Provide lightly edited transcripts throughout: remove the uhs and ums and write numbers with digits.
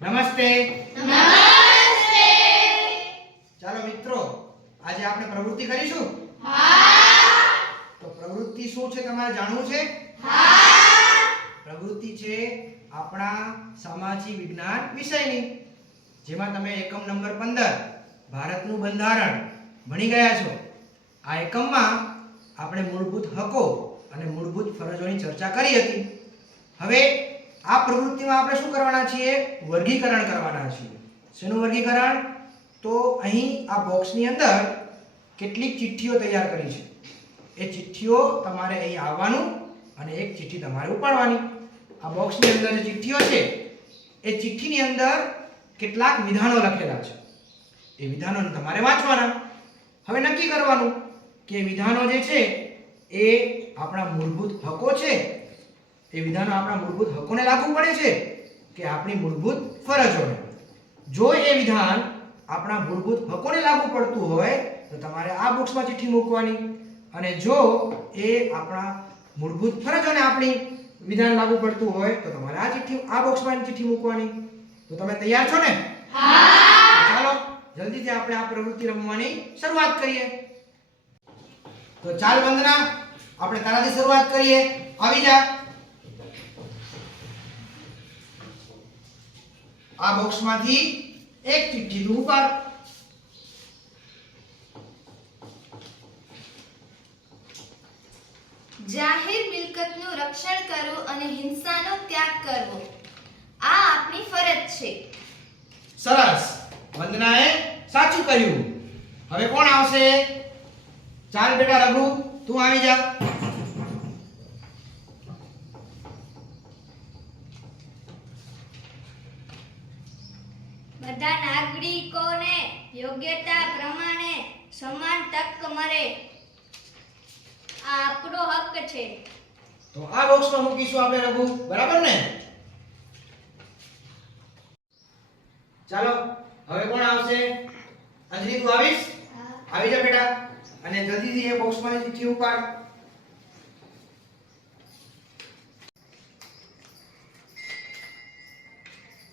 નમસ્તે. નમસ્તે. ચાલો મિત્રો, આજે આપણે પ્રવૃત્તિ કરીશું. હા. તો પ્રવૃત્તિ શું છે તમારે જાણવું છે? હા. પ્રવૃત્તિ છે આપણા સામાજિક વિજ્ઞાન વિષયની, જેમાં તમે એકમ નંબર 15 ભારતનું બંધારણ ભણી ગયા છો. આ એકમમાં આપણે મૂળભૂત હકો અને મૂળભૂત ફરજોની ચર્ચા કરી હતી. હવે આ પ્રવૃત્તિમાં આપણે શું કરવાના છીએ? વર્ગીકરણ કરવાના છીએ. શેનું વર્ગીકરણ? તો અહીં આ બોક્સની અંદર કેટલીક ચિઠ્ઠીઓ તૈયાર કરી છે. એ ચિઠ્ઠીઓ તમારે અહીં આવવાનું અને એક ચિઠ્ઠી તમારે ઉપાડવાની. આ બોક્સની અંદર જે ચિઠ્ઠીઓ છે એ ચિઠ્ઠીની અંદર કેટલાક વિધાનો લખેલા છે. એ વિધાનોને તમારે વાંચવાના. હવે નક્કી કરવાનું કે વિધાનો જે છે એ આપણા મૂળભૂત હકો છે, એ વિધાનો આપણા મૂળભૂત હકોને લાગુ પડે છે કે આપણી મૂળભૂત ફરજોને. જો એ વિધાન આપણા મૂળભૂત હકોને લાગુ પડતું હોય તો તમારે આ બોક્સમાં ચિઠ્ઠી મૂકવાની, અને જો એ આપણા મૂળભૂત ફરજોને આપણી વિધાન લાગુ પડતું હોય તો તમારે આ બોક્સમાં ચિઠ્ઠી મૂકવાની. તો તમે તૈયાર છો ને? હા. ચાલો જલ્દીથી આપણે આ પ્રવૃત્તિ રમવાની શરૂઆત કરીએ. તો ચાલ વંદના, આપણે તારાથી શરૂઆત કરીએ. આવી જા. આ બોક્સમાંથી એક ચિઠ્ઠી તું ઉપાડ. જાહેર મિલકતનું રક્ષણ કરવું અને હિંસાનો ત્યાગ કરવો આ આપણી ફરજ છે. સરસ, વંદનાએ સાચું કહ્યું. હવે કોણ આવશે? ચાલ બેટા રઘુ, તું આવી જા. બધા નાગરિકોને યોગ્યતા પ્રમાણે સમાન તક મળે આ આપણો હક છે. તો આ બોક્સમાં મૂકીશું આપણે રઘુ, બરાબર ને? ચાલો હવે કોણ આવશે? અંજલિ, તું આવીશ? આવી જા બેટા, અને જલ્દીથી એ બોક્સમાંથી ચિઠ્ઠી ઉપાડ.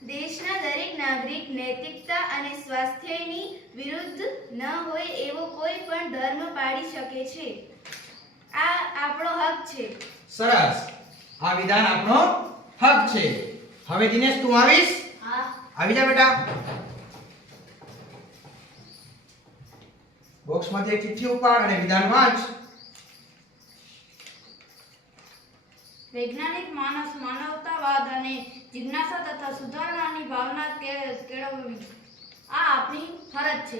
દેશના દરેક નાગરિક નૈતિકતા અને સ્વાસ્થ્યની વિરુદ્ધ ન હોય એવો કોઈ પણ ધર્મ પાળી શકે છે. આ આપણો હક છે. સરસ, આ વિધાન આપણો હક છે. હવે દિનેશ, તું આવીશ? હા. આવી જા બેટા. બોક્સમાંથી એક ચિઠ્ઠી ઉપાડ અને વિધાન વાંચ. વૈજ્ઞાનિક માણસ માનવતાવાદ અને જિજ્ઞાસા તથા સુધારણાની ભાવના કેળવવી આ આપણી ફરજ છે.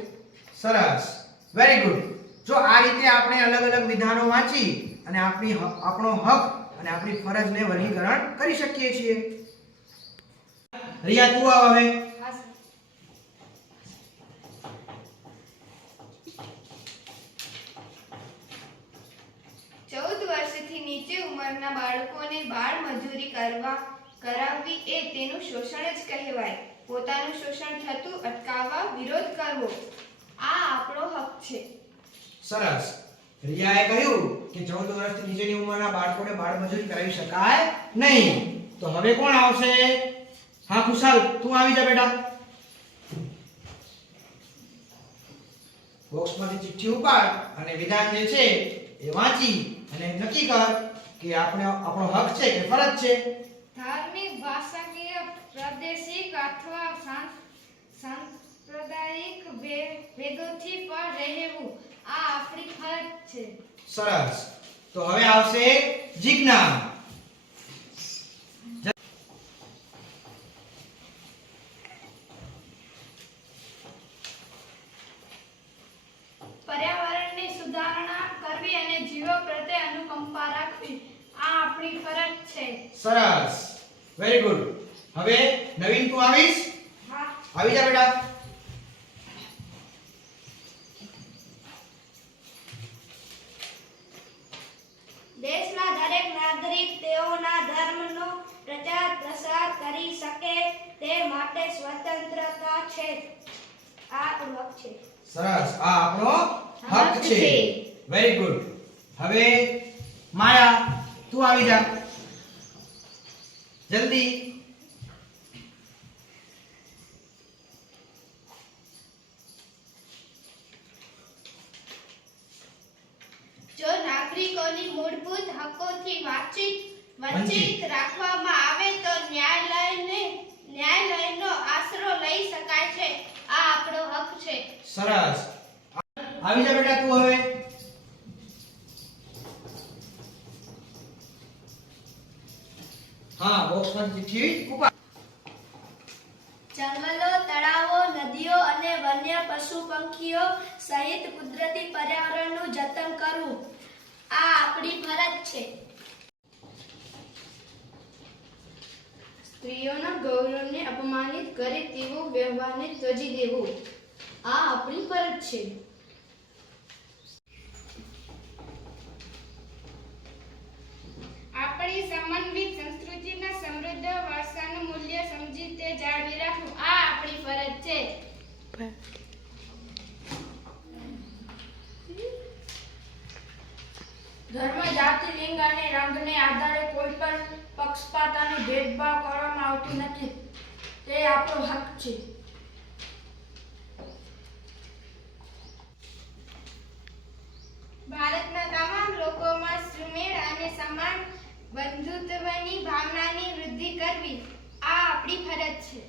સરસ, વેરી ગુડ. જો આ રીતે આપણે અલગ અલગ વિધાનો વાંચી અને આપણો હક અને આપણી ફરજને વર્ગીકરણ કરી શકીએ છીએ. રિયા, તું આવ હવે. 14 વર્ષથી નીચે ઉંમરના બાળકોને બાળ મજૂરી કરાવવી એ તેનું શોષણ જ કહેવાય. પોતાનું શોષણ થતું અટકાવવા વિરોધ કરવો આ આપણો હક છે. સરસ, રિયાએ કહ્યું કે 14 વર્ષથી નીચેની ઉંમરના બાળકોને બાળ મજૂરી કરાવી શકાય નહીં. તો હવે કોણ આવશે? હા ખુશાલ, તું આવી જા બેટા. બોક્સમાંથી ચિઠ્ઠી ઉપાડ અને વિધાન જે છે એ વાંચી અને નક્કી કર કે આપણો હક છે કે ફરજ છે. ધાર્મિક, ભાષાકીય, પ્રાદેશિક અથવા સાંપ્રદાયિક ભેદોથી પર રહેવું આ આપણી ફરજ છે. સરસ, તો હવે આવશે જીજ્ઞા. પર્યાવરણની સુધારણા કરવી અને જીવો પ્રત્યે અનુકંપા રાખવી આ આપણી ફરજ છે. સરસ, વેરી ગુડ. હવે નવીન, તું આવીશ? હા. આવી જા બેટા. દેશના દરેક નાગરિક તેઓના ધર્મનો પ્રચાર પ્રસાર કરી શકે તે માટે સ્વતંત્રતા છે. આ હક છે. સરસ, આ આપણો હક હક છે. છે. Very good. હવે માયા, તું આવી જા જલ્દી. આવી જા બેટા તું હવે. હા બોક્સમાં ચિઠ્ઠી ઉપાડ. જંગલો, તળાવો, નદીઓ અને વન્ય પશુ પંખીઓ સહિત કુદરતી પર્યાવરણનું જતન કરવું આ આપણી ફરજ છે. સ્ત્રીઓના ગૌરવને અપમાનિત કરે તેવો વ્યવહારને ત્યજી દેવો આ આપણી ફરજ છે. આપણી સમન્વિત સંસ્કૃતિના સમૃદ્ધ વારસાનું મૂલ્ય સમજી તે જાળવી રાખવું આ આપણી ફરજ છે. ધર્મ, જાતિ, લિંગ અને રંગને આધારે કોઈ પણ પક્ષપાત અને ભેદભાવ કરવામાં આવતો નથી. તે આપણો હક છે. ભારતના તમામ લોકોમાં સુમેળ અને સમાન બંધુત્વની ભાવનાની વૃદ્ધિ કરવી આ આપણી ફરજ છે.